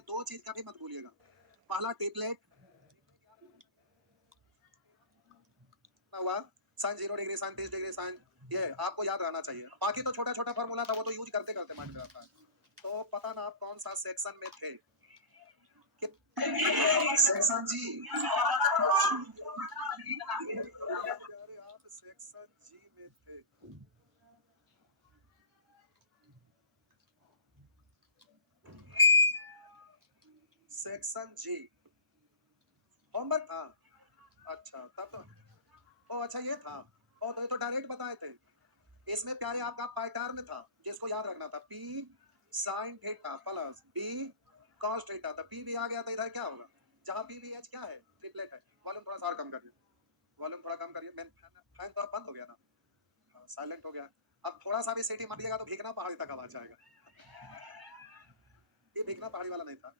में दो चीज का भी मत भूलिएगा। पहला ट्रिपलेट हुआ sine 0 degree, sine 30 degree, sine, ये आपको याद रहना चाहिए। बाकी तो छोटा छोटा फॉर्मूला था, वो तो यूज करते करते माइंड में रहता है। तो पता ना आप कौन सा सेक्शन में थे। सेक्शन जी, अरे आप सेक्शन जी में थे। सेक्शन जी होमवर्क था। अच्छा तब तो, ओ अच्छा ये था। ओ तो ये तो डायरेक्ट बताए थे। इसमें प्यारे आपका पैटर्न था जिसको याद रखना था, p sine theta plus b cos theta. तो पी भी आ गया तो इधर क्या होगा, जहां पी बी एच क्या है, ट्रिपलेट है। वॉल्यूम थोड़ा सा और कम करिए, वॉल्यूम थोड़ा कम करिए। फैन तो अब बंद हो गया ना, साइलेंट हो गया। अब थोड़ा सा भी सीटी मार दिएगा तो भीखना पहाड़ी तक आवाज आएगा। ये भीखना पहाड़ी वाला नहीं था।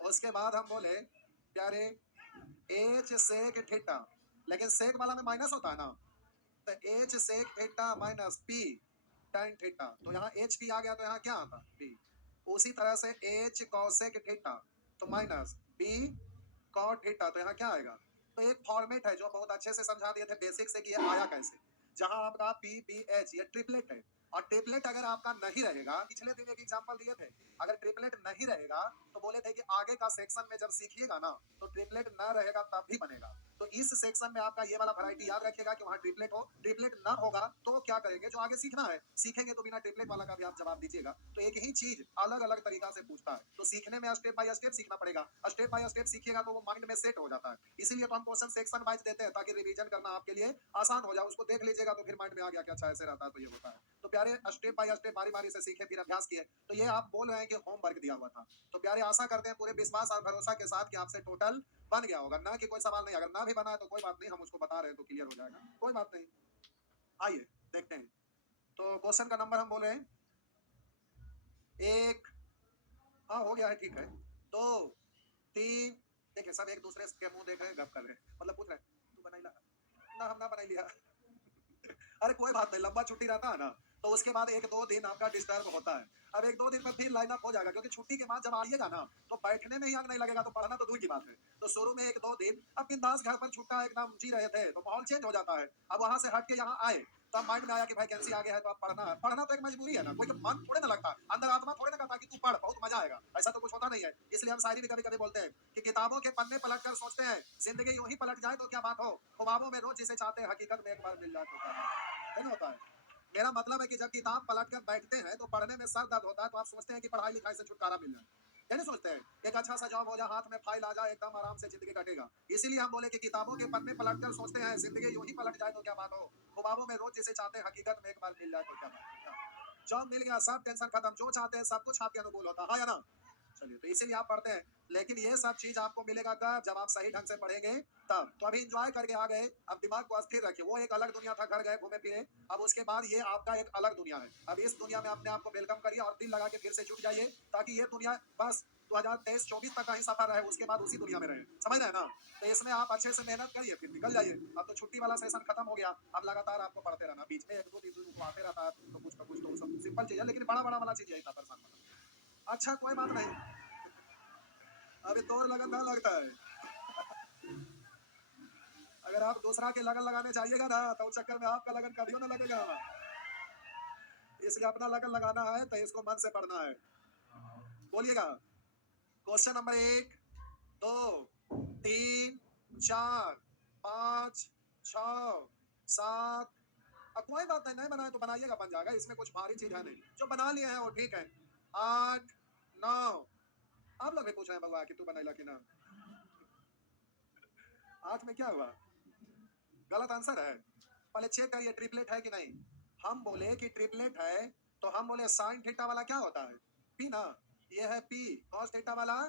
उसके बाद हम बोले प्यारे एच सेक थीटा, लेकिन सेक वाला में माइनस होता है ना, तो H sec theta minus P tan theta. तो यहाँ एच पी आ गया तो यहाँ क्या आता, पी। उसी तरह से एच कॉसेक थीटा तो माइनस बी कॉट थीटा, तो यहाँ क्या आएगा। तो एक फॉर्मेट है जो बहुत अच्छे से समझा दिए थे बेसिक से कि ये आया कैसे। जहां आपका पी बी एच ये ट्रिपलेट है, और ट्रिपलेट अगर आपका नहीं रहेगा, पिछले दिन एक एग्जांपल दिए थे, अगर ट्रिपलेट नहीं रहेगा तो बोले थे कि आगे का सेक्शन में जब सीखिएगा ना तो ट्रिपलेट ना रहेगा तब भी बनेगा। तो इस सेक्शन में आपका ये वाला वैरायटी याद रखिएगा कि वहां ट्रिपलेट हो। ट्रिपलेट ना होगा तो क्या करेंगे, जो आगे सीखना है सीखेंगे, तो बिना ट्रिपलेट वाला का भी आप जवाब दीजिएगा। तो एक ही चीज अलग अलग तरीका से पूछता है, तो सीखने में स्टेप बाय स्टेप सीखना पड़ेगा। स्टेप बाय स्टेप सीखिएगा तो वो माइंड में सेट हो जाता है। इसीलिए तो हम क्वेश्चन सेक्शन वाइज देते हैं ताकि रिवीजन करना आपके लिए आसान हो जाए। उसको देख लीजिएगा तो फिर माइंड में आ गया कि अच्छा ऐसे रहता है, तो ये होता है। तो प्यारे स्टेप बाय स्टेप बारी बारी से सीखे, फिर अभ्यास किए। तो ये आप बोल रहे हैं कि होमवर्क दिया हुआ था, तो प्यारे आशा करते हैं पूरे विश्वास और भरोसा के साथ कि आपसे टोटल बन गया होगा ना, कि कोई सवाल नहीं। अगर ना भी बना है तो कोई बात नहीं, हम उसको बता रहे हैं तो क्लियर हो जाएगा, कोई बात नहीं। आइए देखते हैं। तो क्वेश्चन का नंबर हम बोले एक, हाँ हो गया है, ठीक है। दो, तीन, देखिए सब एक दूसरे के मुंह देख रहे हैं, गप कर रहे हैं, मतलब पूछ रहे हैं तू बनाई ला ना, हम ना बनाई लिया। अरे कोई बात नहीं, लंबा छुट्टी रहता है ना, तो उसके बाद एक दो दिन आपका डिस्टर्ब होता है। अब एक दो दिन में फिर लाइन अप हो जाएगा, क्योंकि छुट्टी के बाद जब आइएगा ना तो बैठने में ही आग नहीं लगेगा, तो पढ़ना तो दूर की बात है। तो शुरू में एक दो दिन अब बिंदास घर पर छुट्टा एकदम जी रहे थे, तो माहौल चेंज हो जाता है। अब वहां से हट के यहाँ आए तो अब माइंड में आया कि वैकेंसी आ गया है तो अब पढ़ना है। पढ़ना तो एक मजबूरी है ना, कोई मन थोड़े ना लगता, अंदर आत्मा थोड़े ना कहता कि तू पढ़ बहुत मजा आएगा, ऐसा तो कुछ होता नहीं है। इसलिए हम शायरी भी कभी कभी बोलते हैं कि किताबों के पन्ने पलट कर सोचते हैं जिंदगी यूं ही पलट जाए तो क्या बात हो, ख्वाबों में रोज जिसे चाहते हैं हकीकत में एक बार मिल जाए तो क्या बात है ना, होता है। मेरा मतलब है कि जब किताब पलट कर बैठते हैं तो पढ़ने में सर दर्द होता है, तो आप सोचते हैं कि पढ़ाई लिखाई से छुटकारा मिल जाए, ये नहीं सोचते हैं एक अच्छा सा जॉब हो जाए, हाथ में फाइल आ जाए, एकदम आराम से जिंदगी कटेगा। इसीलिए हम बोले कि किताबों के पन्ने पलट कर सोचते हैं जिंदगी यूं ही पलट जाए तो क्या बात हो, ख्वाबों में रोज जिसे चाहते हैं हकीकत में एक बार मिल जाए तो क्या बात है। जॉब मिल गया सब टेंशन खत्म, जो चाहते हैं सब कुछ आपके अनुकूल होता है, हाँ या ना। चलिए तो इसीलिए आप पढ़ते हैं, लेकिन ये सब चीज आपको मिलेगा कब, जब आप सही ढंग से पढ़ेंगे तब। तो अभी इंजॉय करके आ गए, अब दिमाग को अस्थिर रखिए। वो एक अलग दुनिया था, घर गए घूमे फिरे, अब उसके बाद ये आपका एक अलग दुनिया है। अब इस दुनिया में अपने आप को वेलकम करिए और दिल लगा के फिर से जुट जाइए, ताकि ये दुनिया बस 2023-24 तक का ही सफर रहे, उसके बाद उसी दुनिया में रहे, समझ रहे हैं ना। तो इसमें आप अच्छे से मेहनत करिए फिर निकल जाइए। अब तो छुट्टी वाला सेशन खत्म हो गया, अब लगातार आपको पढ़ते रहना, बीच में एक दो तीन दिन आते रहता है तो कुछ ना कुछ तो सब सिंपल चीज है, लेकिन बड़ा बड़ा वाला चीज यही था परेशान वाला। अच्छा कोई बात नहीं, अभी तोर लगन ना लगता है। अगर आप दूसरा के लगन लगाने चाहिएगा ना तो उस चक्कर में आपका लगन कभी ना लगेगा। इसलिए अपना लगन लगाना है तो इसको मन से पढ़ना है। बोलिएगा क्वेश्चन नंबर एक, दो, तीन, चार, पाँच, छ, सात। अब कोई बात नहीं, नहीं बनाए तो बनाइएगा, बन जाएगा, इसमें कुछ भारी चीज है नहीं, जो बना लिए हैं वो ठीक है। आठ, नौ, आप लोग भी पूछ रहे हैं बउआ कि तू बनाइला कि ना। आठ में क्या हुआ, गलत आंसर है। पहले चेक करिए ट्रिपलेट है कि नहीं। हम बोले कि ट्रिपलेट है, तो हम बोले साइन थीटा वाला क्या होता है, पी ना, ये है पी, कॉस थीटा वाला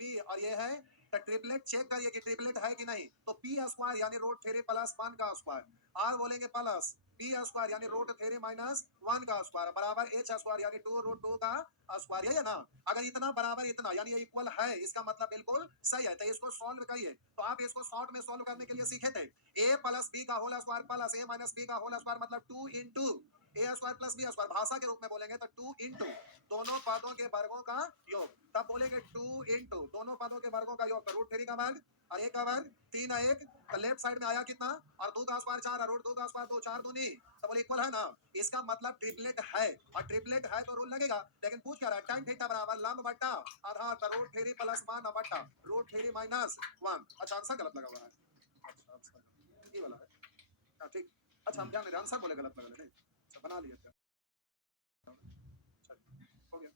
पी, और ये है, तो ट्रिपलेट चेक करिए कि ट्रिपलेट है कि नहीं। तो पी स्क्वायर यानी रूट थ्री प्लस वन का स्क्वायर, आर बोलेंगे प्लस पी स्क्वायर यानी रूट थ्री माइनस वन का स्क्वायर बराबर एच स्क्वायर यानी टू रूट टू का स्क्वायर, है ना। अगर इतना बराबर इतना यानी ये इक्वल है, इसका मतलब बिल्कुल सही है। तो इसको सॉल्व करिए, तो आप इसको शॉर्ट में सॉल्व करने के लिए सीखे थे, ए प्लस बी का होल स्क्वायर प्लस ए माइनस बी का होल स्क्वायर मतलब टू इंटू ए स्क्वायर प्लस बी स्क्वायर, भाषा के रूप में बोलेंगे तो 2 इंटू दोनों पदों के वर्गों का योग, तब बोलेंगे 2 इंटू दोनों पदों के वर्गों का योग, तो रूट 3 का वर्ग और 1 का वर्ग 3 है 1, तो लेफ्ट साइड में आया कितना, और 2 का स्क्वायर 4 और रूट 2 का स्क्वायर 2, 4 दूनी, तो बोले इक्वल है ना। इसका मतलब ट्रिपलेट है, और ट्रिपलेट है तो रूल लगेगा, लेकिन पूछ क्या रहा है, tan थीटा बराबर लंब बट्टा आधार, तो रूट 3 प्लस 1 बट्टा रूट 3 माइनस 1। अच्छा आंसर गलत लगा हुआ है, अच्छा आंसर ये वाला है, हाँ ठीक। अच्छा हम ध्यान दे रहे हैं, आंसर बोले गलत लगा नहीं, अच्छा बना लिया क्या, हो गया।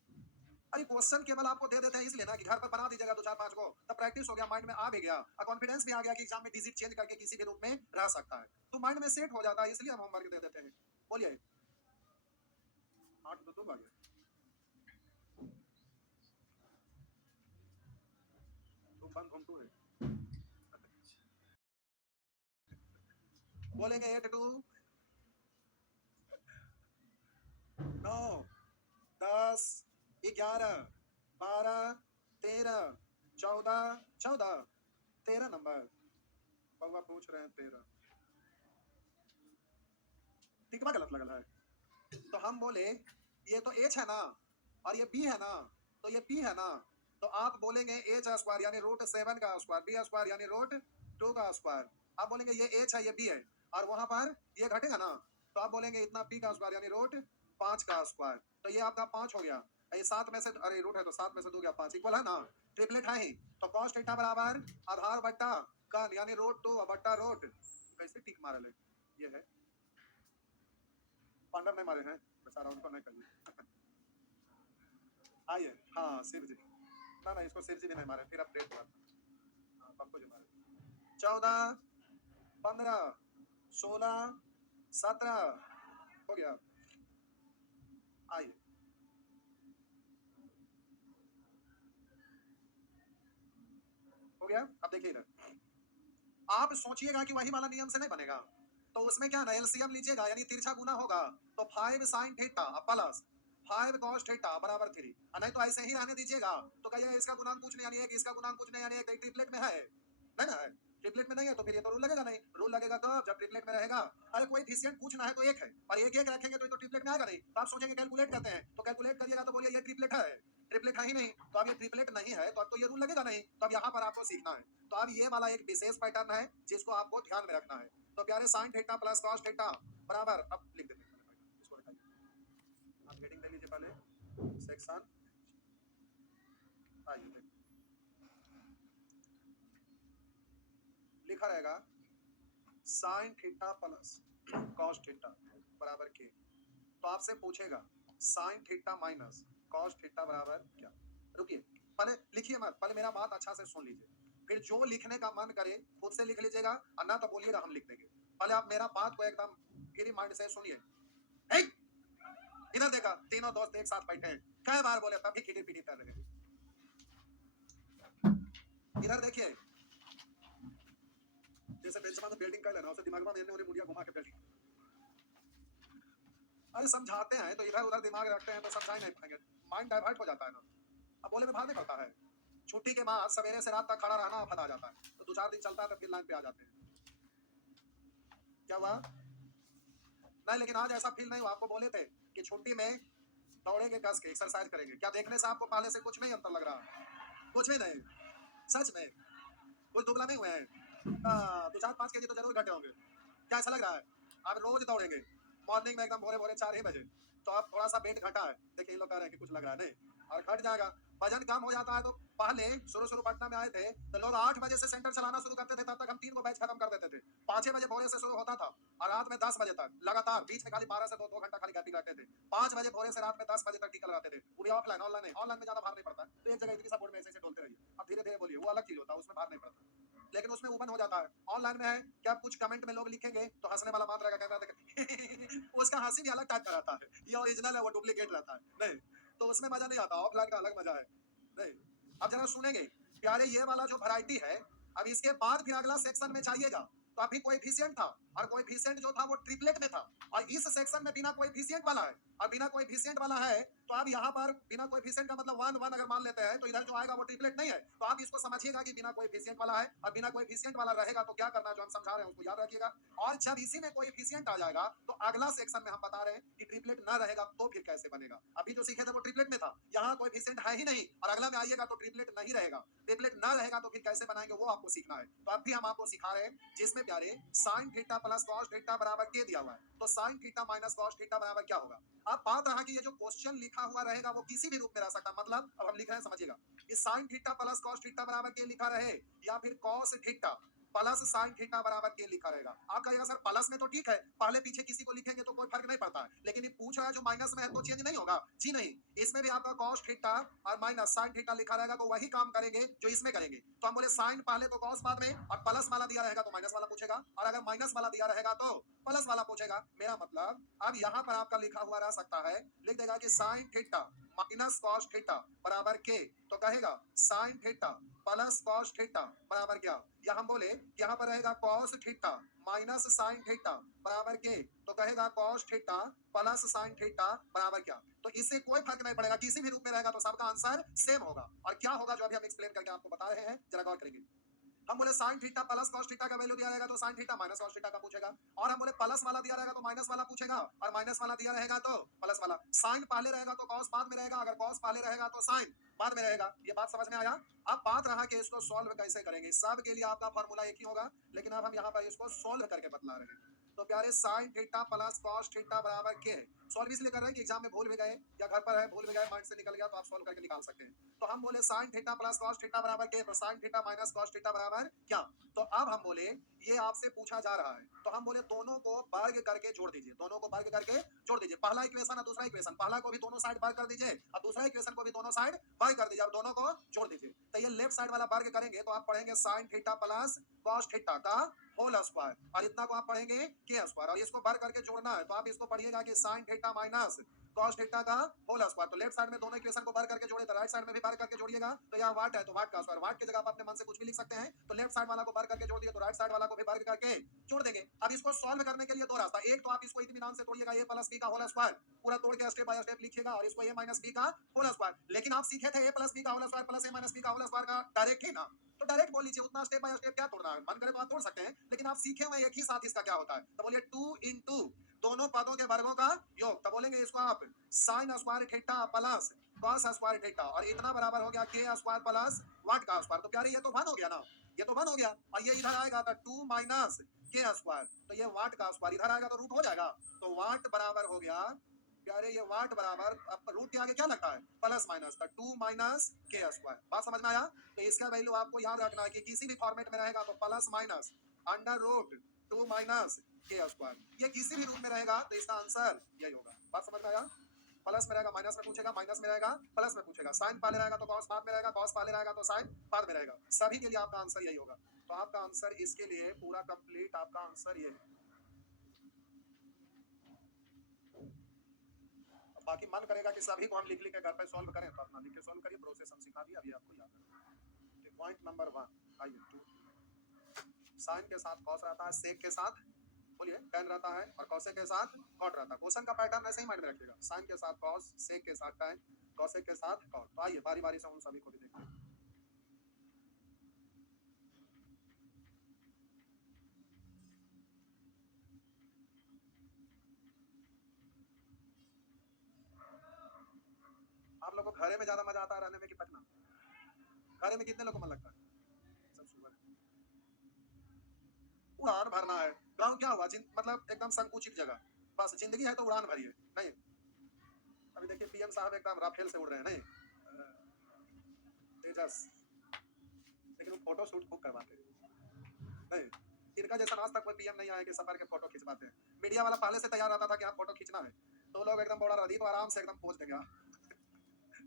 अरे क्वेश्चन केवल आपको दे देते हैं इसलिए ना कि घर पर बना दीजिएगा 2 4 5 को, तब प्रैक्टिस हो गया, माइंड में आ भी गया और कॉन्फिडेंस भी आ गया कि एग्जाम में डिजिट चेंज करके किसी भी रूप में रह सकता है, तो माइंड में सेट हो जाता है, इसलिए हम होमवर्क दे देते हैं। बोलिए 8 तो आ गया, तो बंद हम टू है, बोलेंगे 8 2 9 10 11 12 13 14 14 13 नंबर, पौवा पूछ रहे हैं 13, टिकवा गलत लगल है, तो हम बोले ये तो एच है ना और ये बी है ना, तो ये पी है ना, तो आप बोलेंगे एच स्क्वायर यानी रूट 7 का स्क्वायर, बी स्क्वायर यानी रूट 2 का स्क्वायर, आप बोलेंगे ये एच है ये बी है, और वहां पर ये घटेगा ना, तो आप बोलेंगे इतना पी का स्क्वायर यानी रूट 5 का स्क्वायर, तो ये आपका 5 हो गया, ये 7 में से, अरे रूट है तो 7 में से 2 गया 5, इक्वल है ना, ट्रिपलेट है ही, तो cos थीटा बराबर आधार बट्टा कन यानी रूट 2 बट्टा रूट, कैसे टिक मारे ले, ये है पांडव ने मारे हैं बेचारा, उनको नहीं कहिए आइए, हाँ शिव जी, ना इसको शिव जी भी नहीं मारे, फिर अपडेट हुआ, हाँ पप्पू जी मारे, 14 15 16 17 हो गया, आइए हो गया। अब देखिए इधर, आप सोचिएगा कि वही वाला नियम से नहीं बनेगा, तो उसमें क्या ना एलसीएम लीजिएगा यानी तिरछा गुना होगा, तो 5 sin theta plus 5 cos theta बराबर 3, नहीं तो ऐसे ही रहने दीजिएगा, तो कहिएगा इसका गुणांक कुछ नहीं यानी 1, इसका गुणांक कुछ नहीं यानी 1, ट्रिपलेट में है नहीं ना है, ट्रिपलेट में नहीं है तो फिर ये तो रूल लगेगा नहीं, रूल लगेगा तो जब ट्रिपलेट में रहेगा, अरे कोई एफिशिएंट पूछना है तो 1 है और 1 1 रखेंगे तो ये तो ट्रिपलेट में आएगा नहीं, तो आप सोचेंगे कैलकुलेट करते हैं, तो कैलकुलेट करिएगा तो बोलिए ये ट्रिपलेट है, ट्रिपलेट है ही नहीं, तो अब ये ट्रिपलेट नहीं है तो अब तो ये रूल लगेगा नहीं, तो अब यहाँ पर आपको सीखना है, तो अब ये वाला एक विशेष पैटर्न है जिसको आपको ध्यान में रखना है, तो प्यारे sin theta plus cos theta बराबर, अब लिख देते हैं इसको, आप हेडिंग दे लीजिए पहले सेक्शन, आइए लिखा रहेगा sin theta plus cos theta बराबर के, तो आपसे पूछेगा sin theta minus cos theta बराबर क्या, रुकिए पहले लिखिए मत, पहले मेरा बात अच्छा से सुन लीजिए, फिर जो लिखने का मन करे खुद से लिख लीजिएगा और ना तो बोलिएगा हम लिख देंगे, पहले आप मेरा बात को एकदम फ्री माइंड से सुनिए। इधर देखा तीनों दोस्त एक साथ बैठे हैं, कई बार बोले तब भी खिटी पीटी कर रहे हैं, इधर देखिए जैसे बेंचमा में बिल्डिंग कर लेना उसे दिमाग में उन्हें मुड़िया घुमा के बिल्डिंग, अरे समझाते हैं तो इधर उधर दिमाग रखते हैं तो समझा ही नहीं पाएंगे, माइंड डाइवर्ट हो जाता है ना, अब बोले में भार नहीं पड़ता है, छुट्टी के बाद सवेरे से रात तक खड़ा रहना आफत आ जाता है, तो 2 4 दिन चलता है तो फिर लाइन पे आ जाते हैं, क्या हुआ नहीं, लेकिन आज ऐसा फील नहीं हुआ, आपको बोले थे कि छुट्टी में दौड़ेंगे कस के एक्सरसाइज करेंगे, क्या देखने से आपको पहले से कुछ नहीं अंतर लग रहा, कुछ भी नहीं, सच में कुछ दुबला नहीं हुए हैं, 2 4 5 केजी तो जरूर घटे होंगे, क्या ऐसा लग रहा है, आप रोज दौड़ेंगे मॉर्निंग में एकदम भोरे भोरे 4 ही बजे, तो आप थोड़ा सा वेट घटा है, देखिए ये लोग कह रहे हैं कि कुछ लग रहा है नहीं, और घट जाएगा, वजन कम हो जाता है, तो पहले शुरू पटना में आए थे तो लोग 8 बजे से सेंटर चलाना शुरू करते थे, तब तक हम 3 को बैच खत्म कर देते थे, 5 बजे भोरे से शुरू होता था और रात में 10 बजे तक लगातार, बीच में खाली 12 से 2 घंटा खाली गैपिंग रखते थे, 5 बजे भोरे से रात में 10 बजे तक टीका लगाते थे, वो भी ऑफलाइन, ऑनलाइन नहीं, ऑनलाइन में ज्यादा भार नहीं पड़ता, तो एक जगह इतनी सपोर्ट में ऐसे डोलते रहिए, अब धीरे धीरे बोलिए, वो अलग चीज होता है उसमें भार नहीं पड़ता, लेकिन उसमें ओपन हो जाता है, ऑनलाइन में है कि आप कुछ कमेंट में लोग लिखेंगे तो हंसने वाला बात रहेगा, कैमरा देख उसका हंसी भी अलग टाइप का रहता है, ये ओरिजिनल है वो डुप्लीकेट रहता है नहीं, तो उसमें मजा नहीं आता, ऑफलाइन का अलग मजा है नहीं, अब जरा सुनेंगे प्यारे, ये वाला जो वैरायटी है, अब इसके बाद फिर अगला सेक्शन में चाहिएगा, तो अभी कोएफिशिएंट था और कोएफिशिएंट जो था वो ट्रिपलेट में था, और इस सेक्शन में बिना कोएफिशिएंट वाला है, और बिना कोएफिशिएंट वाला है तो आप यहाँ पर बिना कोएफिशिएंट का मतलब 1 1 अगर मान लेते हैं तो इधर जो आएगा वो ट्रिपलेट नहीं है, तो आप इसको समझिएगा कि बिना कोएफिशिएंट वाला है, और बिना कोएफिशिएंट वाला रहेगा तो क्या करना है जो हम समझा रहे हैं उसको याद रखिएगा। और जब इसी में कोएफिशिएंट आ जाएगा तो अगला सेक्शन में हम बता रहे हैं कि ट्रिपलेट ना रहेगा तो फिर कैसे बनेगा। अभी जो सीखे थे वो ट्रिपलेट में था, यहाँ कोएफिशिएंट है ही नहीं, और अगला में आइएगा तो ट्रिपलेट नहीं रहेगा, ट्रिपलेट ना रहेगा तो फिर कैसे बनाएंगे वो आपको सीखना है। तो अभी हम आपको सिखा रहे हैं जिसमें प्यारे sin theta plus cos theta बराबर के दिया हुआ है, तो sin theta minus cos theta बराबर क्या होगा। अब बात रहा कि ये जो क्वेश्चन लिखा हुआ रहेगा वो किसी भी रूप में रह सकता है, मतलब अब हम लिख रहे हैं समझिएगा कि sin theta plus cos theta बराबर के लिखा रहे, या फिर cos theta plus sin theta बराबर के लिखा रहेगा। आप कहिएगा सर प्लस में तो ठीक है, पहले पीछे किसी को लिखेंगे तो कोई फर्क नहीं पड़ता है, लेकिन ये पूछ रहा है जो माइनस में है तो चेंज नहीं होगा जी नहीं, इसमें भी आपका cos थीटा और माइनस sin थीटा लिखा रहेगा तो वही काम करेंगे जो इसमें करेंगे। तो हम बोले sin पहले तो cos बाद में, और प्लस वाला दिया रहेगा तो माइनस वाला पूछेगा, और अगर माइनस वाला दिया रहेगा तो प्लस वाला पूछेगा। मेरा मतलब अब यहाँ पर आपका लिखा हुआ रह सकता है, लिख देगा कि sin theta minus cos theta बराबर के, तो कहेगा sin theta plus cos theta बराबर क्या, या हम बोले यहाँ पर रहेगा cos theta minus sin theta बराबर के, तो कहेगा cos theta plus sin theta बराबर क्या। तो इससे कोई फर्क नहीं पड़ेगा, किसी भी रूप में रहेगा तो सबका आंसर सेम होगा। और क्या होगा जो अभी हम एक्सप्लेन करके आपको बता रहे हैं, जरा गौर करेंगे। हम बोले sin theta plus cos theta का वैल्यू दिया रहेगा तो sin theta minus cos theta का पूछेगा, और हम बोले प्लस वाला दिया रहेगा तो माइनस वाला पूछेगा, और माइनस वाला दिया रहेगा तो प्लस वाला। sin पहले रहेगा तो cos बाद में रहेगा, अगर cos पहले रहेगा तो sin बाद में रहेगा। ये बात समझ में आया। अब बात रहा कि इसको सॉल्व कैसे करेंगे, सब के लिए आपका फॉर्मूला एक ही होगा, लेकिन अब हम यहाँ पर इसको सॉल्व करके बतला रहे हैं। तो प्यारे sin theta plus cos theta बराबर के है, सॉल्व इसलिए कर रहे हैं कि एग्जाम में भूल भी गए या घर पर है भूल भी गए, माइंड से निकल गया तो आप सॉल्व करके निकाल सकते हैं। तो हम बोले sin theta plus cos theta बराबर के, तो sin theta minus cos theta बराबर क्या। तो अब हम बोले ये आपसे पूछा जा रहा है, तो हम बोले दोनों को वर्ग करके जोड़ दीजिए, दोनों को वर्ग करके जोड़ दीजिए। पहला इक्वेशन और दूसरा इक्वेशन, पहला को भी दोनों साइड वर्ग कर दीजिए और दूसरा इक्वेशन को भी दोनों साइड वर्ग कर दीजिए। अब दोनों को जोड़ दीजिए, तो ये लेफ्ट साइड वाला वर्ग करेंगे तो आप पढ़ेंगे sin theta plus cos theta का होल स्क्वायर, और इतना को आप पढ़ेंगे के स्क्वायर, और इसको वर्ग करके जोड़ना है तो आप इसको पढ़िएगा कि sin theta minus cos theta का होल स्क्वायर। तो लेफ्ट साइड में दोनों इक्वेशन को वर्ग करके जोड़े, तो राइट साइड में भी वर्ग करके जोड़िएगा। तो यहाँ वाट है तो वाट का स्क्वायर, वाट की जगह आप अपने मन से कुछ भी लिख सकते हैं, तो लेफ्ट साइड वाला को वर्ग करके जोड़ दिए तो राइट साइड वाला को भी वर्ग करके जोड़ देंगे। अब इसको सॉल्व करने के लिए दो रास्ता, एक तो आप इसको इत्मीनान से तोड़िएगा a प्लस बी का होल स्क्वायर, पूरा तोड़ के स्टेप बाय स्टेप लिखिएगा, और इसको a माइनस बी का होल स्क्वायर। लेकिन आप सीखे थे a प्लस बी का whole square plus a minus B का होल स्क्वायर का डायरेक्ट ही ना, तो डायरेक्ट बोल लीजिए, उतना स्टेप बाय स्टेप क्या तोड़ना है, मन करे तो आप तोड़ सकते हैं, लेकिन आप सीखे हुए एक ही साथ इसका क्या होता है, तो बोलिए 2 into दोनों पदों के वर्गों का योग, तो बोलेंगे इसको आप sin square theta plus cos square theta, और इतना बराबर हो गया k स्क्वायर प्लस वाट का स्क्वायर। तो प्यारे ये तो 1 हो गया ना, ये तो 1 हो गया, और ये इधर आएगा तो 2 माइनस k स्क्वायर, तो ये वाट का स्क्वायर इधर आएगा तो रूट हो जाएगा, तो वाट बराबर हो गया प्यारे, ये वाट बराबर अब रूट के आगे क्या लगता है प्लस माइनस, तो 2 माइनस के स्क्वायर। बात समझ में आया। तो इसका वैल्यू आपको याद रखना है कि किसी भी फॉर्मेट में रहेगा तो plus minus under root 2 minus K square, ये किसी भी रूप में रहेगा तो इसका आंसर यही होगा। बात समझ में आया। प्लस में रहेगा माइनस में पूछेगा, माइनस में रहेगा प्लस में पूछेगा, साइन पहले रहेगा तो कॉस बाद में रहेगा, कॉस पहले रहेगा तो साइन बाद में रहेगा, सभी के लिए आपका आंसर यही होगा। तो आपका आंसर इसके लिए पूरा कंप्लीट, आपका आंसर ये है। बाकी मन करेगा कि सभी को हम लिख लिख के घर पे सॉल्व करें तो अपना लिख के सॉल्व करिए, प्रोसेस हम सिखा दिए, अभी आपको याद है। पॉइंट नंबर 1 आइए, 2 साइन के साथ कॉस रहता है, सेक के साथ बोलिए tan रहता है, और कॉसेक के साथ कॉट रहता है। क्वेश्चन का पैटर्न ऐसे ही माइंड में रखिएगा, साइन के साथ कॉस, सेक के साथ tan, कॉसेक के साथ कॉट। तो आइए बारी बारी से उन सभी को भी देखते हैं। आप लोगों को घरे में ज्यादा मजा आता है रहने में कि पटना? घरे में कितने लोगों को मन लगता है? सब सुबह उड़ान भरना है। गाँव क्या हुआ, मतलब एकदम संकुचित जगह, बस जिंदगी है तो उड़ान भरिए। नहीं, अभी देखिए पीएम साहब एकदम राफेल से उड़ रहे हैं, नहीं तेजस, लेकिन वो फोटो शूट खूब करवाते हैं। नहीं, इनका जैसा आज तक कोई पीएम नहीं आया कि सफर के फोटो खिंचवाते हैं। मीडिया वाला पहले से तैयार रहता था कि आप फोटो खींचना है, तो लोग एकदम बड़ा रदी तो आराम से एकदम पोज देंगे।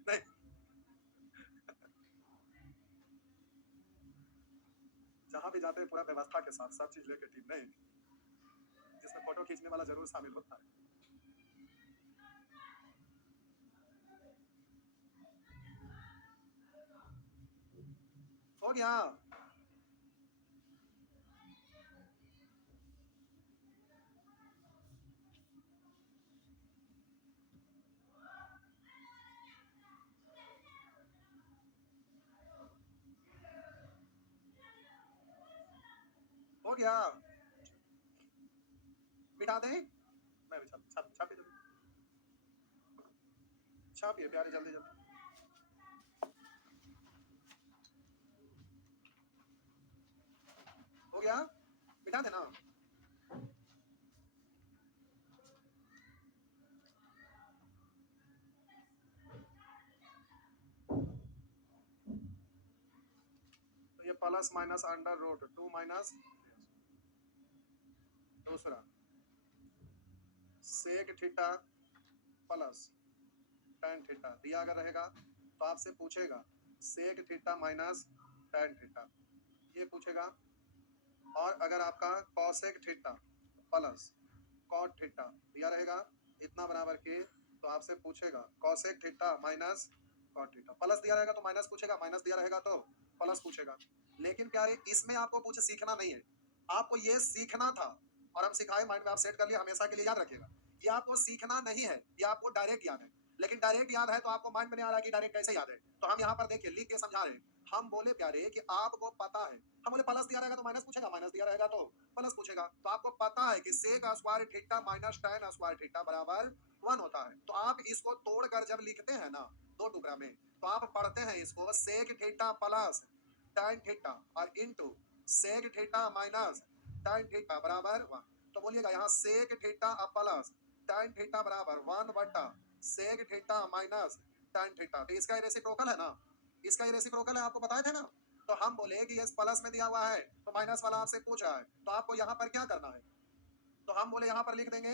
नहीं, जहां भी जाते हैं पूरा व्यवस्था के साथ सब चीज लेके टीम, नहीं जिसमें फोटो खींचने वाला जरूर शामिल होता है। हो गया। गया, बिठा दें, मैं भी छापिए छापिए प्यारे, जल्दी जल्दी। हो गया, बिठा देना। तो ये plus minus under root 2 minus दूसरा sec theta plus tan theta दिया अगर रहेगा तो आपसे पूछेगा sec theta minus tan theta, ये पूछेगा। और अगर आपका cosec theta plus cot theta दिया रहेगा इतना बराबर के, तो आपसे पूछेगा cosec theta minus cot theta. Plus दिया रहेगा तो माइनस पूछेगा, माइनस दिया रहेगा तो प्लस पूछेगा। लेकिन क्या है, इसमें आपको कुछ सीखना नहीं है, आपको ये सीखना था और हम सिखाए, माइंड में आप सेट कर लिया, हमेशा के लिए याद रखिएगा। ये आपको सीखना नहीं है, ये आपको डायरेक्ट याद है। लेकिन डायरेक्ट याद है तो आपको माइंड में नहीं आ रहा कि डायरेक्ट कैसे याद है। तो हम यहाँ पर देखिए लिख के समझा रहे हैं। हम बोले प्यारे कि आपको पता है, हम बोले प्लस दिया रहेगा तो माइनस पूछेगा, माइनस दिया रहेगा तो प्लस पूछेगा। तो आपको पता है कि sec square theta minus tan square theta बराबर 1 होता है। तो आप इसको तोड़कर जब लिखते हैं ना दो टुकड़ा में, तो आप पढ़ते हैं इसको sec theta plus tan theta और into sec theta minus tan theta बराबर 1। तो बोलिएगा यहाँ sec theta plus tan theta बराबर 1 बटा sec theta minus tan theta. तो इसका रेसिप्रोकल है ना, इसका ये रेसिप्रोकल है, आपको बताए थे ना। तो हम बोले कि ये प्लस में दिया हुआ है तो माइनस वाला आपसे पूछ रहा है, तो आपको यहाँ पर क्या करना है। तो हम बोले यहाँ पर लिख देंगे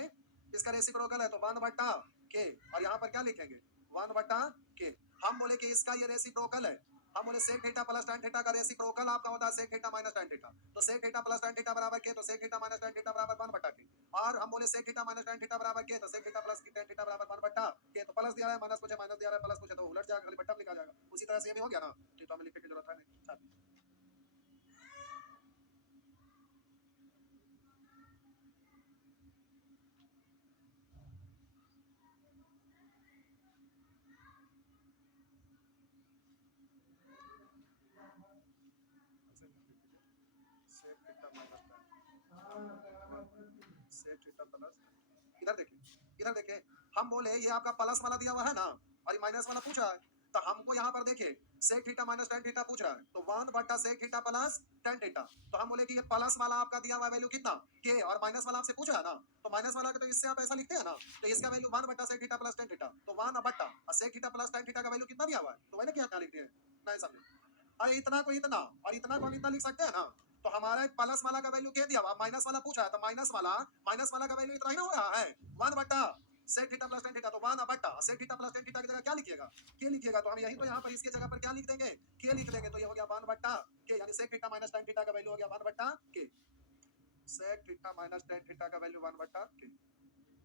इसका रेसिप्रोकल है तो 1 बटा के, और यहाँ पर क्या लिखेंगे 1 बटा के। हम बोले कि इसका ये रेसिप्रोकल है, हम बोले sec theta plus tan theta का रेसिप्रोकल आपका होता है sec theta minus tan theta. तो sec theta plus tan theta बराबर के, तो sec theta minus tan theta बराबर 1 बटा के। और हम बोले sec theta minus tan theta बराबर के, तो sec theta plus tan theta बराबर 1 बटा के। तो प्लस दिया है माइनस पूछे, माइनस दिया है प्लस पूछे, तो उलट जाएगा, खाली बट्टा लिखा जाएगा। उसी तरह से ये भी हो गया ना, तो हमें लिखने की जरूरत है नहीं। Sec theta minus sec theta plus, इधर देखिए, इधर देखिए, हम बोले ये आपका प्लस वाला दिया हुआ है ना और ये माइनस वाला पूछा है। तो हमको यहाँ पर देखिए sec theta minus tan theta पूछ रहा है, तो 1 बटा sec theta plus tan theta. तो हम बोले कि ये प्लस वाला आपका दिया हुआ वैल्यू कितना के, और माइनस वाला आपसे पूछ रहा है ना, तो माइनस वाला तो इससे आप ऐसा लिखते हैं ना, तो इसका वैल्यू 1 बटा sec theta plus tan theta, तो 1 बटा sec theta plus tan theta का वैल्यू कितना दिया हुआ है, तो मैंने क्या लिख दिया नहीं समझे। अरे इतना को इतना और इतना को हम इतना लिख सकते हैं ना। तो हमारा प्लस वाला का वैल्यू क्या दिया हुआ, माइनस वाला पूछा है, तो माइनस वाला का वैल्यू इतना ही ना हो रहा है 1 बटा sec theta plus tan theta. तो 1 बटा sec theta plus tan theta की जगह क्या लिखिएगा, के लिखिएगा। तो हम यही तो यहाँ पर इसकी जगह पर क्या लिख देंगे, के लिख देंगे। तो ये हो गया 1 बटा के, यानी sec theta minus tan theta का वैल्यू हो गया 1 बटा K. Sec theta minus tan theta का वैल्यू 1 बटा के।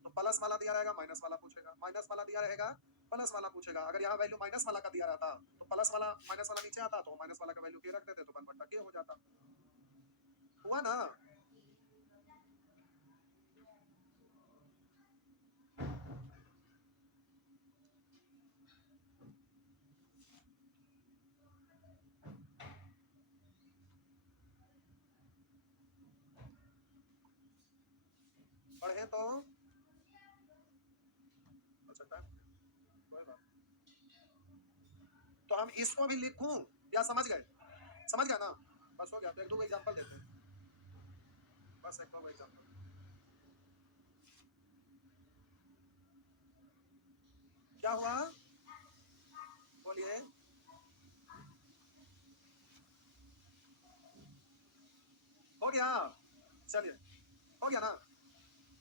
तो प्लस वाला दिया रहेगा माइनस वाला पूछेगा, माइनस वाला दिया रहेगा प्लस वाला पूछेगा। अगर यहाँ वैल्यू माइनस वाला का दिया रहता तो प्लस वाला माइनस वाला नीचे आता, तो माइनस वाला का वैल्यू के रख देते, तो 1 बटा के हो जाता। हुआ ना। पढ़े तो अच्छा टाइम, कोई बात। तो हम इसको भी लिखूं या समझ गए, समझ गया ना। बस हो गया, तो एक दो एग्जांपल देते हैं, बस एक दो एग्जांपल। क्या हुआ बोलिए। हो गया, चलिए हो गया ना।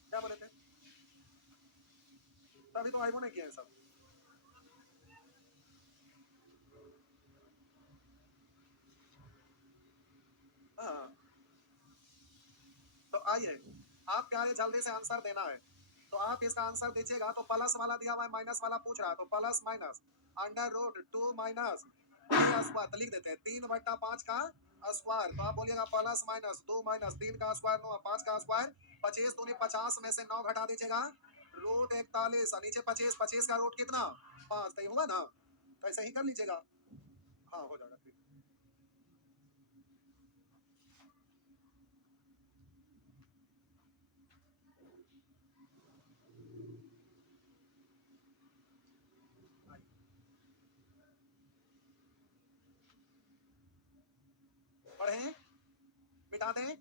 क्या बोले थे, तभी तो आईबो नहीं किया है सब। हाँ तो आइए, आप प्यारे जल्दी से आंसर देना है। तो आप इसका आंसर दीजिएगा। तो प्लस वाला दिया हुआ है, माइनस वाला पूछ रहा है, तो plus minus under root 2 minus square, तो लिख देते हैं 3 बटा 5 का स्क्वायर। तो आप बोलिएगा प्लस माइनस 2 माइनस 3 का स्क्वायर 9, 5 का स्क्वायर 25 दूनी 50 में से 9 घटा दीजिएगा रूट 41, और नीचे 25, 25 का रूट कितना 5, तो ये हुआ ना। तो ऐसे ही कर लीजिएगा, हाँ हो जाएगा ठीक। पढ़ें, मिटा दें,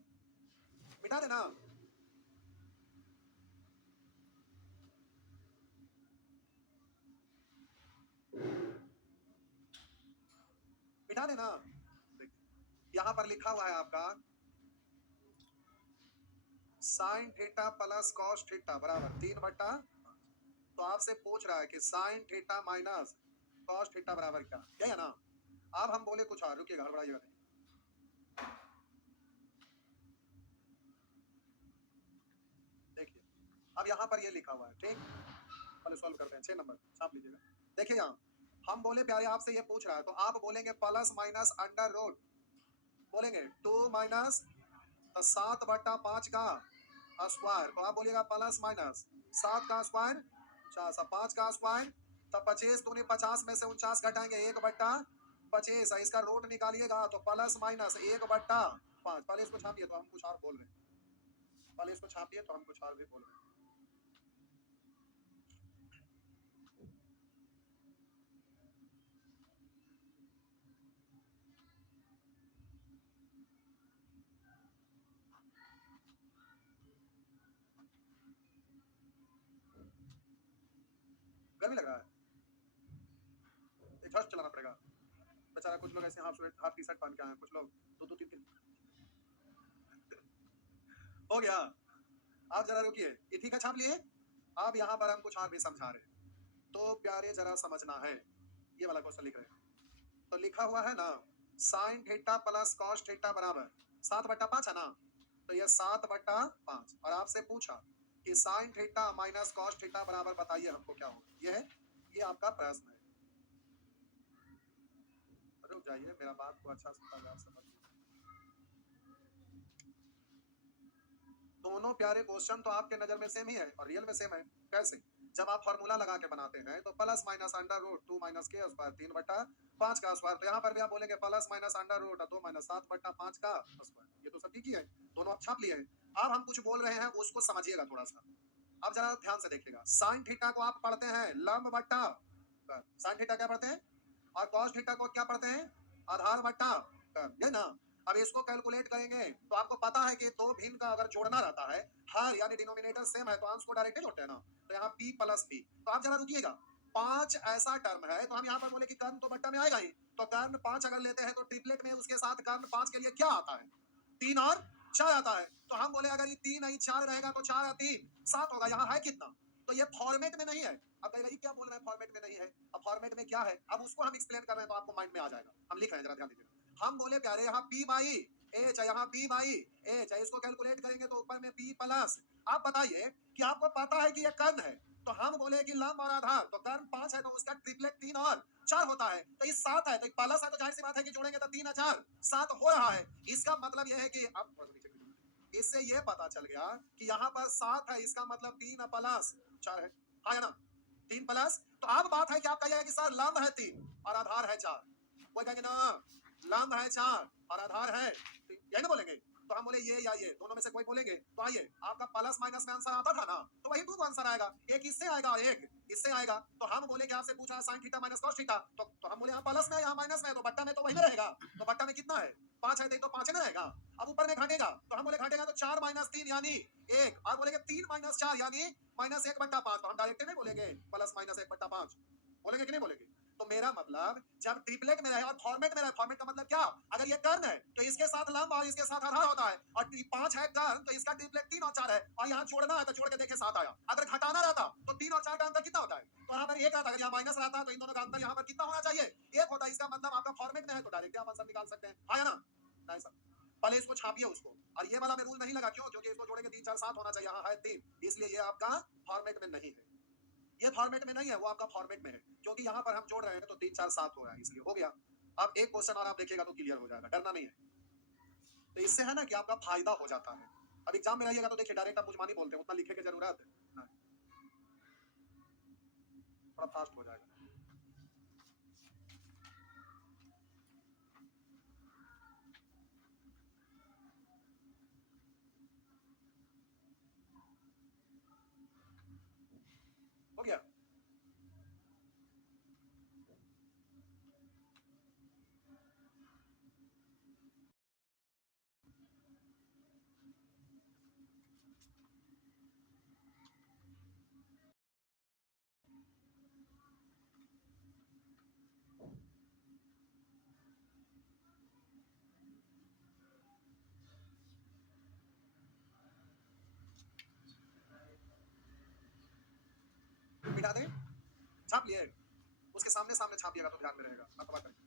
मिटा देना। मिटा देना। यहां पर लिखा हुआ है आपका sign theta plus cos theta बराबर 3/5। तो आपसे पूछ रहा है कि sine theta minus cos theta बराबर क्या, यही है ना। अब हम बोले कुछ और, रुकिएगा, हड़बड़ाइएगा नहीं। देखिए अब यहाँ पर ये लिखा हुआ है, ठीक, पहले सॉल्व करते हैं। 6 नंबर छाप लीजिएगा। देखिए यहाँ हम बोले प्यारे आपसे ये पूछ रहा है, तो आप बोलेंगे प्लस माइनस अंडर रूट, बोलेंगे 2 माइनस 7/5 का स्क्वायर, तो आप बोलिएगा प्लस माइनस 7 का स्क्वायर 50, 5 का स्क्वायर, तब 25 दूनी 50 में से 49 घटाएंगे 1/25, इसका रूट निकालिएगा तो प्लस माइनस 1/5। पहले इसको छापिए तो हम कुछ और बोल रहे हैं, पहले इसको छापिए तो हम कुछ और भी बोल रहे हैं। गर्मी लग रहा है, एग्जॉस्ट चलाना पड़ेगा बेचारा। कुछ लोग ऐसे हाफ टी शर्ट पहन के आए हैं, कुछ लोग दो दो तीन तीन। हो गया। आप जरा रुकिए, ये ठीक है, छाप लिए। अब यहाँ पर हम कुछ और भी समझा रहे हैं, तो प्यारे जरा समझना है। ये वाला क्वेश्चन लिख रहे हैं, तो लिखा हुआ है ना sign theta plus cos theta बराबर 7/5 है ना। तो ये 7/5, और आपसे पूछा कि sine theta minus cos theta बराबर बताइए हमको क्या होगा। ये है, ये आपका प्रश्न है। रुक जाइए, मेरा बात को अच्छा समझ। दोनों प्यारे क्वेश्चन तो आपके नजर में सेम ही है और रियल में सेम है। कैसे? जब आप फॉर्मूला लगा के बनाते हैं तो plus minus under root 2 minus K square 3/5 का स्क्वायर, तो यहाँ पर भी आप बोलेंगे plus minus under root 2 minus 7/5 का स्क्वायर। ये तो सब ठीक ही है, दोनों आप छाप लिए हैं। अब हम कुछ बोल रहे हैं, उसको समझिएगा थोड़ा सा। अब जरा ध्यान से देखिएगा, साइन थीटा को आप पढ़ते हैं लंब बट्टा, साइन थीटा क्या पढ़ते हैं, और कॉस थीटा को क्या पढ़ते हैं, आधार बट्टा, ये ना। अब इसको कैलकुलेट करेंगे तो आपको पता है कि दो भिन्न का अगर जोड़ना रहता है, हर यानी डिनोमिनेटर सेम है तो अंश को डायरेक्ट जोड़ते हैं ना। तो यहाँ p प्लस p, तो आप जरा रुकिएगा, 5 ऐसा टर्म है, तो हम यहाँ पर बोले कि कर्ण तो बट्टा में आएगा ही, तो कर्ण 5 अगर लेते हैं तो ट्रिपलेट में उसके साथ कर्ण 5 के लिए क्या आता है, 3 और 4 आता है। तो हम बोले अगर ये 3 नहीं 4 रहेगा तो 4 और 3 7 होगा। यहाँ है कितना, तो ये फॉर्मेट में नहीं है। अब कहेगा ये क्या बोल रहे हैं फॉर्मेट में नहीं है, अब फॉर्मेट में क्या है, अब उसको हम एक्सप्लेन कर रहे हैं तो आपको माइंड में आ जाएगा। हम लिख रहे हैं, जरा ध्यान दीजिएगा। हम बोले प्यारे यहाँ p बाई एच है, यहाँ p बाई एच है, इसको कैलकुलेट करेंगे तो ऊपर में p प्लस। आप बताइए कि आपको पता है कि ये कर्ण है, तो हम बोले कि लंब और आधार, तो कर्ण 5 है तो उसका ट्रिपलेट 3 और 4 होता है, तो ये 7 है, तो प्लस है तो जाहिर सी बात है कि जोड़ेंगे तो 3 और 4 7 हो रहा है। इसका मतलब यह है कि अब इससे ये पता चल गया कि यहाँ पर 7 है, इसका मतलब 3 प्लस 4 है, हाँ है ना, 3 प्लस। तो अब बात है कि आप कहिएगा कि सर लंब है 3 और आधार है 4, कोई कहेंगे ना लंब है 4 और आधार है 3, यही ना बोलेंगे। तो हम बोले ये या ये दोनों में से कोई बोलेंगे, तो आइए आपका प्लस माइनस में आंसर आता था ना, तो वही 2 आंसर आएगा, एक इससे आएगा और एक इससे आएगा। तो हम बोले कि आपसे पूछा sine theta minus cos theta, तो हम बोले यहाँ प्लस में यहाँ माइनस में, तो बट्टा में तो वही में रहेगा, तो बट्टा में कितना है 5 है, तो 5 में रहेगा। अब ऊपर में घटेगा, तो हम बोले घटेगा तो 4 माइनस 3 यानी 1, और बोलेंगे 3 माइनस 4 यानी माइनस 1/5, तो हम डायरेक्ट नहीं बोलेंगे प्लस माइनस 1/5, बोलेंगे कि नहीं बोलेंगे। तो मेरा मतलब जब ट्रिपलेट में रहे और फॉर्मेट में रहे, फॉर्मेट का मतलब क्या, अगर ये कर्ण है तो इसके साथ लंब और इसके साथ आधार होता है, और 5 है कर्ण तो इसका ट्रिपलेट 3 और 4 है, और यहाँ जोड़ना है तो जोड़ के देखे 7 आया। अगर घटाना रहता तो 3 और 4 का अंतर कितना होता है, तो यहाँ पर 1 आता, अगर यहाँ माइनस रहता तो इन दोनों का अंतर यहाँ पर कितना होना चाहिए, 1 होता है। इसका मतलब आपका फॉर्मेट में है तो डायरेक्ट आप आंसर निकाल सकते हैं, आया ना। नहीं सर, पहले इसको छापिए उसको, और ये वाला में रूल नहीं लगा, क्यों, क्योंकि इसको जोड़ेंगे 3 4 7 होना चाहिए, यहाँ है 3, इसलिए ये आपका फॉर्मेट में नहीं है, ये फॉर्मेट में नहीं है, वो आपका फॉर्मेट में है, क्योंकि यहाँ पर हम जोड़ रहे हैं तो 3 4 7 हो रहा है, इसलिए हो गया। अब एक क्वेश्चन और आप देखिएगा तो क्लियर हो जाएगा, डरना नहीं है। तो इससे है ना कि आपका फायदा हो जाता है। अब एग्जाम में रहिएगा तो देखिए डायरेक्ट आप मुझमानी बोलते हैं, उतना लिखे की जरूरत नहीं, थोड़ा फास्ट हो जाएगा। हो गया। मिटा दे, छाप लिए, उसके सामने सामने छापिएगा तो ध्यान में रहेगा, अथवा करें।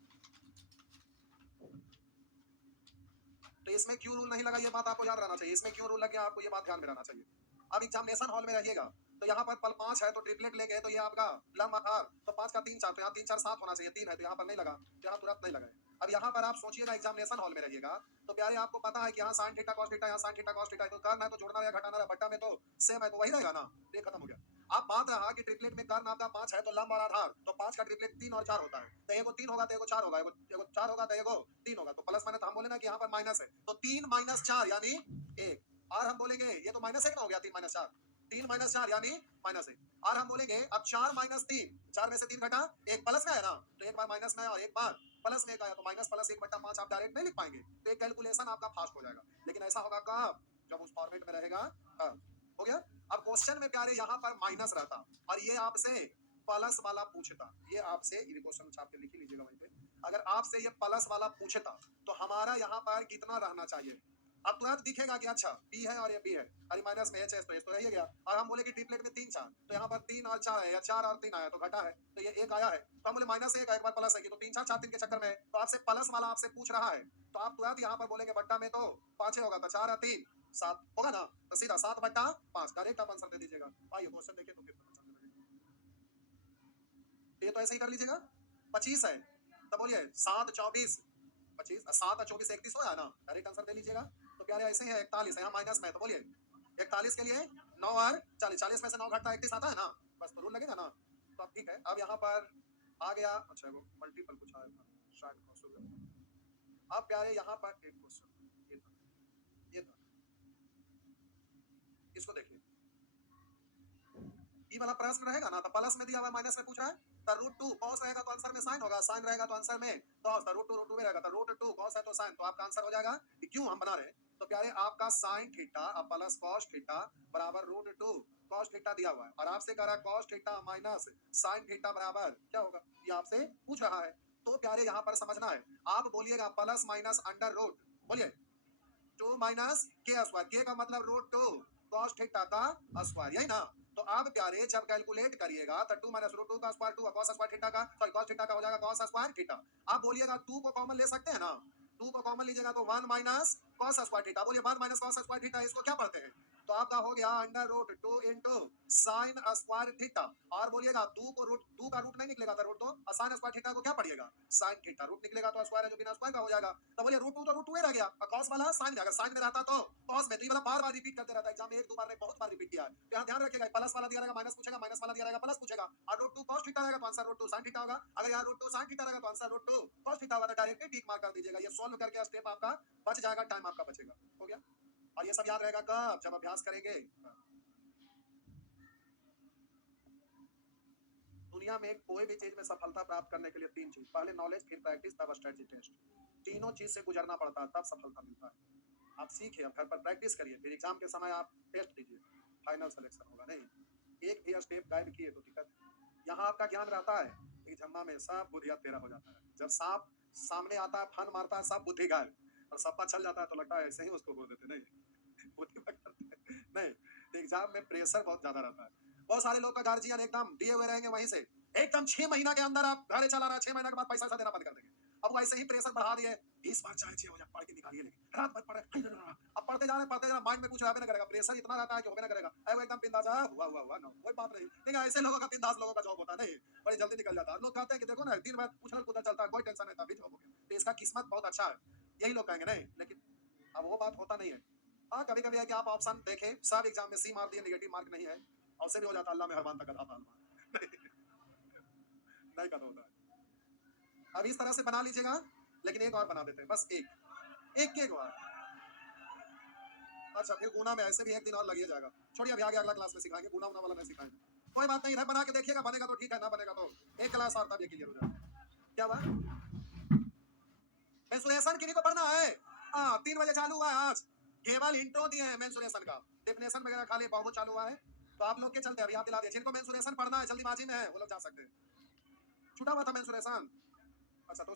तो इसमें क्यों रूल नहीं लगा, ये बात आपको याद रहना चाहिए। इसमें क्यों रूल लग गया, आपको ये बात ध्यान में रहना चाहिए। अब एग्जामिनेशन हॉल में रहिएगा, तो यहाँ पर पल 5 है तो ट्रिपलेट ले गए, तो ये आपका लंब आकार, तो 5 का 3 4, तो यहाँ 3 4 7 होना चाहिए, 3 है तो यहाँ पर नहीं लगा, तो यहाँ तुरंत नहीं लगा। अब यहाँ पर आप सोचिएगा एग्जामिनेशन हॉल में रहिएगा, तो प्यारे आपको पता है कि यहाँ साइन थीटा कॉस थीटा, यहाँ साइन थीटा कॉस थीटा, तो करना है तो जोड़ना है घटाना है, बट्टा में तो सेम है, तो वही रहेगा ना, ये खत्म हो गया। अब बात रहा कि ट्रिपलेट में कर्ण आपका 5 है तो लंब और आधार, तो 5 का ट्रिपलेट 3 और 4 होता है, तो एगो 3 होगा तो एगो 4 होगा, एगो 4 होगा तो एगो 3 होगा, तो प्लस माइनस हम बोले ना कि यहाँ पर माइनस है, तो 3 माइनस 4 यानी 1, और हम बोलेंगे ये तो माइनस 1 ना हो गया, 3 माइनस 4, 3 माइनस 4 यानी माइनस 1, और हम बोलेंगे अब 4 माइनस 3, 4 में से 3 घटा 1 प्लस में है ना, तो एक बार माइनस में और एक बार प्लस में आया, तो माइनस प्लस 1/5 आप डायरेक्ट नहीं लिख पाएंगे, तो एक कैलकुलेशन आपका फास्ट हो जाएगा, लेकिन ऐसा होगा कब, जब उस फॉर्मेट में रहेगा तब। हो गया। अब क्वेश्चन में प्यारे यहाँ पर माइनस रहता और ये आपसे प्लस वाला पूछता, ये आपसे ये क्वेश्चन छाप के लिख ही लीजिएगा वहीं पे, अगर आपसे ये प्लस वाला पूछता तो हमारा यहाँ पर कितना रहना चाहिए। अब तुरंत दिखेगा कि अच्छा पी है और ये बी है, अरे माइनस में एच है तो एच तो रह गया, और हम बोले कि ट्रिपलेट में 3 4, तो यहाँ पर 3 और 4 है, या 4 और 3 आया तो घटा है, तो ये 1 आया है, तो हम बोले माइनस 1 एक बार प्लस है कि, तो 3 4 4 3 के चक्कर में, तो आपसे प्लस वाला आपसे पूछ रहा है, तो आप तुरंत यहाँ पर बोलेंगे बट्टा में तो 5 होगा, तो 4 और 3 7 होगा ना, तो सीधा 7/5 डायरेक्ट आप आंसर दे दीजिएगा। आइए क्वेश्चन देखिए तो फिर पता चल जाएगा। ये तो ऐसे ही कर लीजिएगा, 25 है तो बोलिए 7 24 25, 7 और 24 31 हो ना, डायरेक्ट आंसर दे लीजिएगा। तो प्यारे ऐसे ही है, 41 है यहाँ माइनस में, तो बोलिए 41 के लिए 9 और 40, 40 में से 9 घटता 31 आता है ना, बस तो रूल लगेगा ना, तो अब ठीक है। अब यहाँ पर आ गया, अच्छा वो मल्टीपल कुछ आया था शायद क्रॉस हो गया। अब प्यारे यहाँ पर एक क्वेश्चन ये था, इसको देखिए, ई वाला प्रश्न रहेगा ना, तो प्लस में दिया हुआ माइनस में पूछ रहा है, तो √2 cos रहेगा तो आंसर में sin होगा, sin रहेगा तो आंसर में cos, तो √2 में रहेगा, तो √2 cos है तो sin, तो आपका आंसर हो जाएगा कि क्यों हम बना रहे हैं, तो प्यारे आपका sin theta plus cos theta बराबर √2 cos थीटा दिया हुआ है, और आपसे कह रहा है cos theta minus sin theta बराबर क्या होगा, ये आपसे पूछ रहा है। तो प्यारे यहाँ पर समझना है, आप बोलिएगा प्लस माइनस अंडर रूट, बोलिए 2 माइनस के स्क्वायर, के का मतलब √2 cos थीटा का स्क्वायर, यही ना। तो आप प्यारे जब कैलकुलेट करिएगा तो 2 माइनस √2 का स्क्वायर 2 cos स्क्वायर थीटा का, सॉरी cos थीटा का हो जाएगा cos स्क्वायर थीटा। आप बोलिएगा 2 को कॉमन ले सकते हैं ना, 2 को कॉमन लीजिएगा तो 1 माइनस cos स्क्वायर थीटा, बोलिए 1 माइनस cos स्क्वायर थीटा, इसको क्या पढ़ते हैं, तो आपका हो गया √2 into sin स्क्वायर थीटा, और बोलिएगा 2 को रूट का रूट नहीं निकलेगा तो √2, और sin स्क्वायर थीटा को क्या पढ़िएगा sin थीटा, रूट निकलेगा तो स्क्वायर है जो बिना स्क्वायर का हो जाएगा, तो बोलिए √2 तो √2 ही रह गया, और cos वाला sin में, अगर sin में रहता तो cos में, तो ये वाला बार बार रिपीट करते रहता है, एग्जाम में 1 2 बार नहीं बहुत बार रिपीट किया है, तो यहाँ ध्यान रखिएगा, प्लस वाला दिया रहेगा माइनस पूछेगा, माइनस वाला दिया रहेगा प्लस पूछेगा, और √2 cos थीटा रहेगा तो आंसर √2 sin थीटा होगा, अगर यहाँ √2 sin थीटा रहेगा तो आंसर √2 cos थीटा होगा, तो डायरेक्टली टिक मार्क कर दीजिएगा, ये सॉल्व करके स्टेप आपका बच जाएगा, टाइम आपका बचेगा। हो गया। और ये सब याद रहेगा कब, जब अभ्यास करेंगे। दुनिया में कोई भी चीज में सफलता प्राप्त करने के लिए 3 चीज, पहले नॉलेज, फिर प्रैक्टिस, तब स्ट्रेटजी टेस्ट, तीनों चीज से गुजरना पड़ता है तब सफलता मिलता है। आप सीखिए, अब घर पर प्रैक्टिस करिए, फिर एग्जाम के समय आप टेस्ट दीजिए, फाइनल सिलेक्शन होगा। नहीं एक भी स्टेप गाइड किए तो दिक्कत है। यहाँ आपका ज्ञान रहता है, एक झम्मा में सब बुद्धिया तेरा हो जाता है, जब सांप सामने आता है फन मारता है सब बुद्धि गायब, और सप्पा चल जाता है तो लगता है ऐसे ही उसको बोल देते, नहीं बुद्धि नहीं, एग्जाम में प्रेशर बहुत ज्यादा रहता है, बहुत सारे लोग का गार्जियन एकदम दिए हुए रहेंगे वहीं से, एकदम 6 महीना के अंदर आप घरे चला रहा है, 6 महीना के बाद पैसा देना बंद कर देंगे। अब वैसे ही प्रेशर बढ़ा दिए, इस बार चाहे 6 हो जाए पढ़ के निकालिए, लेकिन रात भर पढ़े, अब पढ़ते जा रहे हैं, माइंड में कुछ ना करेगा, प्रेशर इतना रहता है कि होगा ना करेगा, वो एकदम बिंदास हुआ ना, कोई बात नहीं, लेकिन ऐसे लोगों का बिंदास लोगों का जॉब होता नहीं, बड़ी जल्दी निकल जाता है। लोग कहते हैं कि देखो ना दिन भर उछल कूदल चलता है, कोई टेंशन नहीं था, अभी जॉब हो गया, तो इसका किस्मत बहुत अच्छा है, यही लोग कहेंगे नहीं, लेकिन अब वो बात होता नहीं है। हाँ कभी कभी है कि आप ऑप्शन देखें, सब एग्जाम में सी मार दिए, नेगेटिव मार्क नहीं है, और से भी हो जाता, अल्लाह मेहरबान तक नहीं खत्म होता है। अब इस तरह से बना लीजिएगा, लेकिन एक और बना देते हैं, बस एक और। अच्छा फिर गुना में ऐसे भी एक दिन और लग जाएगा, छोड़िए अभी आगे अगला क्लास में सिखाएंगे, गुना उना वाला नहीं सिखाएंगे, कोई बात नहीं, इधर बना के देखिएगा, बनेगा तो ठीक है, ना बनेगा तो एक क्लास और तब ये क्लियर हो जाएगा। क्या हुआ, मेंसुरेशन किन्हीं को पढ़ना है, हाँ 3 बजे चालू हुआ है आज, केवल इंट्रो दिए हैं मेंसुरेशन का, डेफिनेशन वगैरह खाली बहुत चालू हुआ है, तो आप लोग के चलते अभी आप दिला दिए, जिनको मेंसुरेशन पढ़ना है जल्दीबाजी में है वो लोग जा सकते हैं, छूटा हुआ था मेंसुरेशन। अच्छा तो